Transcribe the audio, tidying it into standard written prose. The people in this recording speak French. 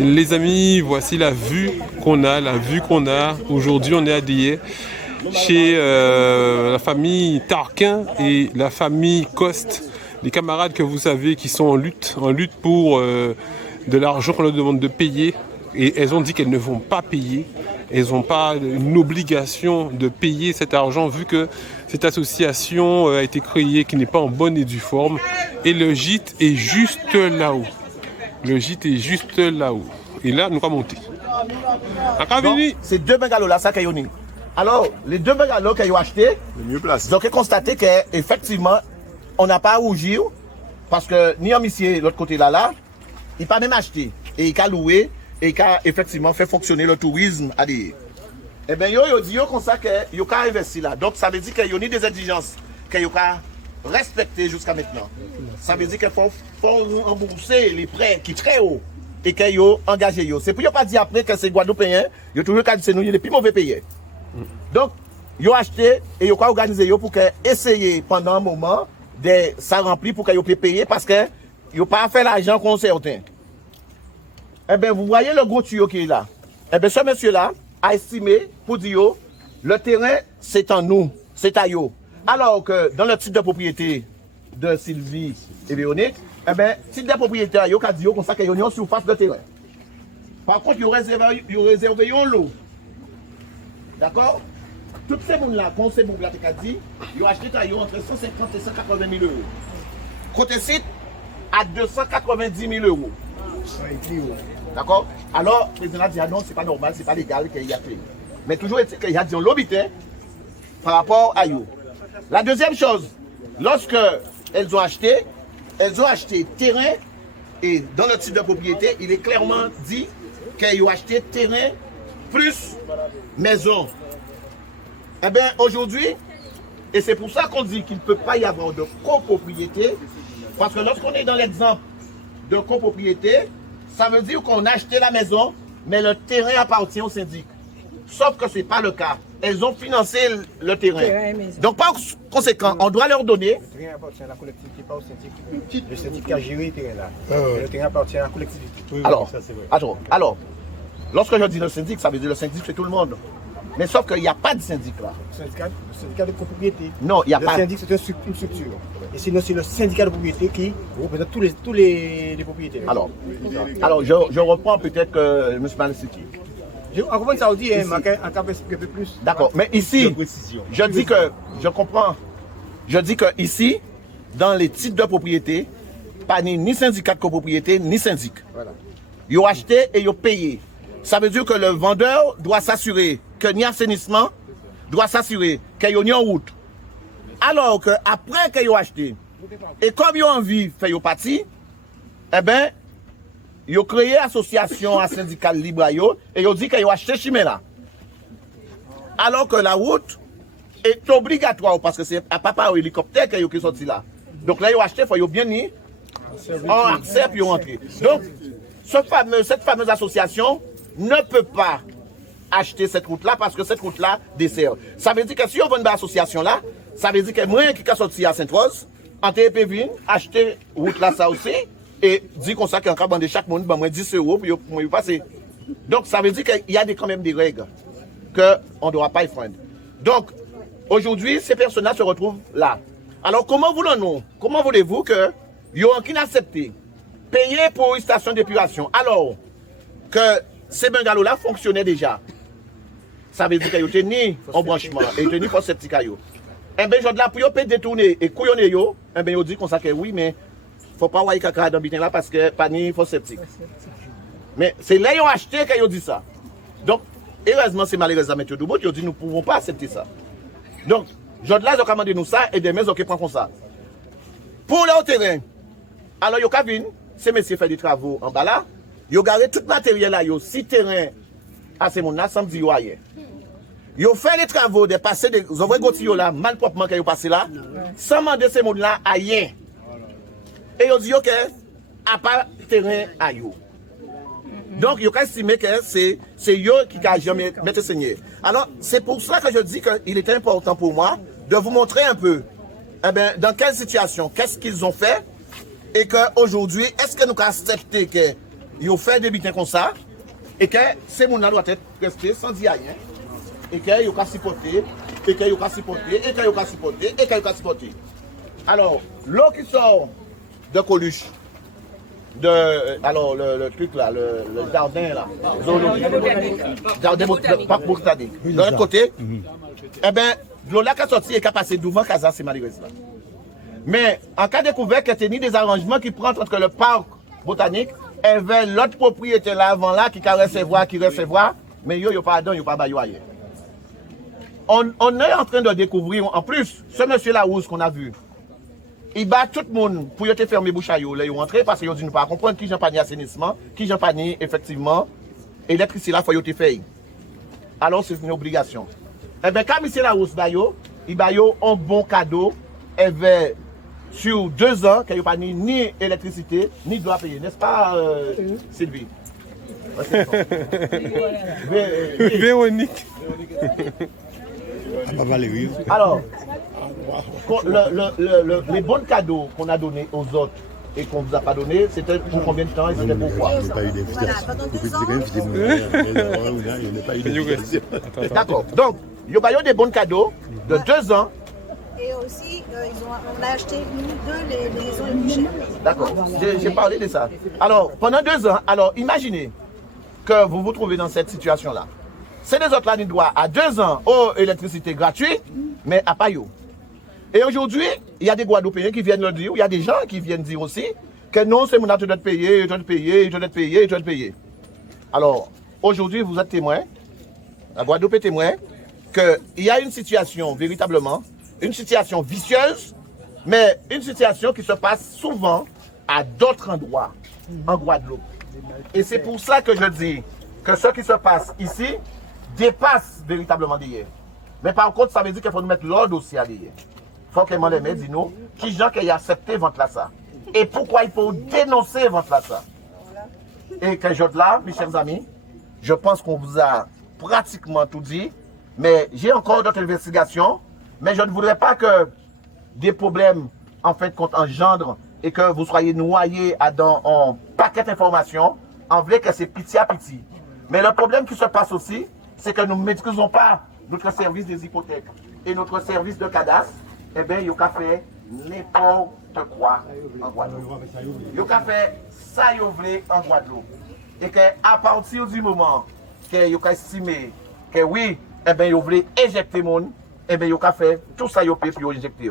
Les amis, voici la vue qu'on a, Aujourd'hui, on est à Dieppe, chez la famille Tarquin et la famille Coste, les camarades que vous savez qui sont en lutte pour de l'argent qu'on leur demande de payer. Et elles ont dit qu'elles ne vont pas payer. Elles n'ont pas une obligation de payer cet argent vu que cette association a été créée qui n'est pas en bonne et due forme. Et le gîte est juste là-haut. Et là, nous allons monter. C'est 2 bungalows là, ça qu'ils ont. Alors, les 2 bungalows qu'ils ont achetés, donc ils ont constaté qu'effectivement, on n'a pas à rougir parce que ni en monsieur l'autre côté là, il n'a pas même acheté. Et il a loué et il a effectivement fait fonctionner le tourisme à des. Eh bien, ils ont dit comme ça qu'ils ont investi là. Donc, ça veut dire qu'ils ont des exigences qu'ils ont respectées jusqu'à maintenant. Ça veut dire qu'il faut rembourser les prêts qui sont très hauts et qu'ils ont engagé. C'est pour ne pas dire après que c'est Guadeloupéen, ils ont toujours dit que c'est nous les plus mauvais payés. Donc, ils ont acheté et ils ont organisé pour essayer pendant un moment de ça remplir pour qu'ils puissent payer parce qu'ils n'ont pas fait l'argent qu'on certain. Eh bien, vous voyez le gros tuyau qui est là. Eh bien, ce monsieur-là a estimé pour dire le terrain, c'est en nous, c'est à eux. Alors que dans le titre de propriété de Sylvie et Véronique, eh bien, titre de propriété, il y a dit comme ça qu'il y a une surface de terrain. Par contre, il y a réservé un lot. D'accord? Toutes ces gens-là, quand ces gens-là dit, ils ont acheté entre 150 et 180 000 euros. Côté site, à 290 000 euros. D'accord? Alors, le président a dit, ah non, c'est pas normal, c'est pas légal qu'il y a fait. Mais toujours, il y a dit un lobby par rapport à eux. La deuxième chose, lorsque elles ont acheté terrain et dans le titre de propriété, il est clairement dit qu'elles ont acheté terrain plus maison. Eh bien, aujourd'hui, et c'est pour ça qu'on dit qu'il ne peut pas y avoir de copropriété, parce que lorsqu'on est dans l'exemple de copropriété, ça veut dire qu'on a acheté la maison, mais le terrain appartient au syndic. Sauf que ce n'est pas le cas. Elles ont financé le terrain. Donc, par conséquent, on doit leur donner. Le terrain appartient à la collectivité, pas au syndic. Le syndic a géré le terrain là. Le terrain appartient à la collectivité. Oui, alors, lorsque je dis le syndic, ça veut dire le syndic, c'est tout le monde. Mais sauf qu'il n'y a pas de syndic là. Le syndicat de copropriété. Non, il n'y a pas. Le syndic, c'est une structure. Et sinon, c'est le syndicat de propriété qui représente tous les propriétaires. Alors je reprends peut-être que M. Malessiki. En compagnie saoudie, on peut expliquer un peu plus. D'accord, mais ici, je dis que, je comprends. Je dis que ici, dans les titres de propriété, pas ni syndicat de copropriété, ni syndic. Voilà. Ils ont acheté et ils ont payé. Ça veut dire que le vendeur doit s'assurer que ni assainissement, doit s'assurer qu'il y a en route. Alors qu'après qu'ils ont acheté, et comme ils ont envie de faire partie, eh bien, ils ont créé l'association syndicale libre et ils ont dit qu'ils ont acheté Chimé là. Alors que la route est obligatoire parce que c'est à papa ou hélicoptère qu'ils sont sortis là. Donc là, ils ont acheté, il faut bien mis en accès puis rentrer. Donc, cette fameuse association ne peut pas acheter cette route-là parce que cette route-là dessert. Ça veut dire que si on vend une association là, ça veut dire que moi qui a sorti à Sainte-Rose, en TPV, acheter route-là ça aussi, et dit comme ça qu'en cas de chaque monde, moi 10 euros pour y passer. Donc ça veut dire qu'il y a quand même des règles qu'on ne doit pas enfreindre. Donc, aujourd'hui, ces personnes-là se retrouvent là. Alors comment voulez-vous que y'ont qui accepté payer pour une station d'épuration alors que ces bungalows-là fonctionnaient déjà? Ça veut dire qu'ils ont tenu en branchement et ils ont tenu pour septique. Eh bien, je là pour détourner et couillonner, eh bien, ils disent comme ça que oui, mais il ne faut pas avoir caca dans le bitin là parce que pas ni faux septique. Mais c'est là qu'ils ont acheté qu'ils ont dit ça. Donc, heureusement, c'est malheureusement, ils ont dit nous ne pouvons pas accepter ça. Donc, je là, ils ont commandé nous ça et des maisons qui prennent comme ça. Pour le terrain, alors, ils ont ces messieurs font des travaux en bas là, ils ont garé tout le matériel là, ils ont 6 terrains à ces mondes-là, sans dire ailleurs. Ils ont fait les travaux de passer des vrais gotillons là, mal proprement qu'ils ont passé là, sans demander ces mondes-là à rien. Et ils ont dit, ok, à pas terrain à eux. Donc, ils ont estimé que c'est eux qui ont jamais mettre saigné. Alors, c'est pour ça que je dis qu'il est important pour moi de vous montrer un peu eh bien, dans quelle situation, qu'est-ce qu'ils ont fait et qu'aujourd'hui, est-ce que nous avons accepté que ils ont fait des bitins comme ça, et que ces gens doivent être restés sans dire rien, et qu'ils ont supporté, et qu'ils ont supporté, et qu'ils ont supporté, et qu'ils ont supporté. Alors, l'eau qui sort de Coluche, alors le truc là, le jardin là, jardin botanique, de l'autre côté, eh bien, l'eau là qui est sortie et qui a passé devant Casa, c'est malheureux là. Mais en cas de découverte, qu'il y a des arrangements qui prennent entre le parc botanique et vers l'autre propriété là avant là qui recevoir, mais yo pas dedans, yo pas baillot ailleurs. On est en train de découvrir, en plus, ce monsieur là qu'on a vu, il bat tout le monde pour te fermer bouche à yo, là, ils entrer parce qu'ils dit nous pas comprendre qui j'en pas ni assainissement, qui j'en pas ni effectivement électricité là faut yo te faire. Alors c'est une obligation. Eh bien quand monsieur Larousse bayo, il bayo un bon cadeau et vers sur 2 ans qu'il n'y a pas ni électricité ni droit à payer, n'est-ce pas Sylvie? Véronique. Alors, les bons cadeaux qu'on a donnés aux autres et qu'on ne vous a pas donné, c'était pour combien de temps et c'était pourquoi? Il n'y a pas eu d'invitation. D'accord. Donc, il y a eu des bons cadeaux de 2 ans. Et aussi, on a acheté les maisons les plus chères. D'accord. J'ai parlé de ça. Alors, pendant 2 ans, alors imaginez que vous vous trouvez dans cette situation-là. C'est des autres là, ils doivent à 2 ans, électricité gratuite, mais à pas yo. Et aujourd'hui, il y a des Guadeloupéens qui viennent le dire, il y a des gens qui viennent dire aussi que non, c'est mon acte de payer, je dois te payer. Alors, aujourd'hui, vous êtes témoin, la Guadeloupe est témoin, qu'il y a une situation véritablement, une situation vicieuse, mais une situation qui se passe souvent à d'autres endroits en Guadeloupe. Et c'est pour ça que je dis que ce qui se passe ici dépasse véritablement d'hier. Mais par contre, ça veut dire qu'il faut nous mettre l'ordre aussi à l'hier. Il faut que les mains disent nous, qui gens qui ont accepté vente là ça. Et pourquoi il faut dénoncer vente là ça. Et que je là, mes chers amis, je pense qu'on vous a pratiquement tout dit, mais j'ai encore d'autres investigations, mais je ne voudrais pas que des problèmes en fait qu'on engendre et que vous soyez noyés dans un paquet d'informations, en vrai que c'est pitié à pitié. Mais le problème qui se passe aussi, c'est que nous ne maîtrisons pas notre service des hypothèques et notre service de cadastre. Eh bien, il y a fait n'importe quoi en Guadeloupe. Il y a fait ça en Guadeloupe. Et qu'à partir du moment que vous estimé que oui, eh bien, vous voulez éjecter le monde, eh bien, vous avez fait tout ça pour injecter.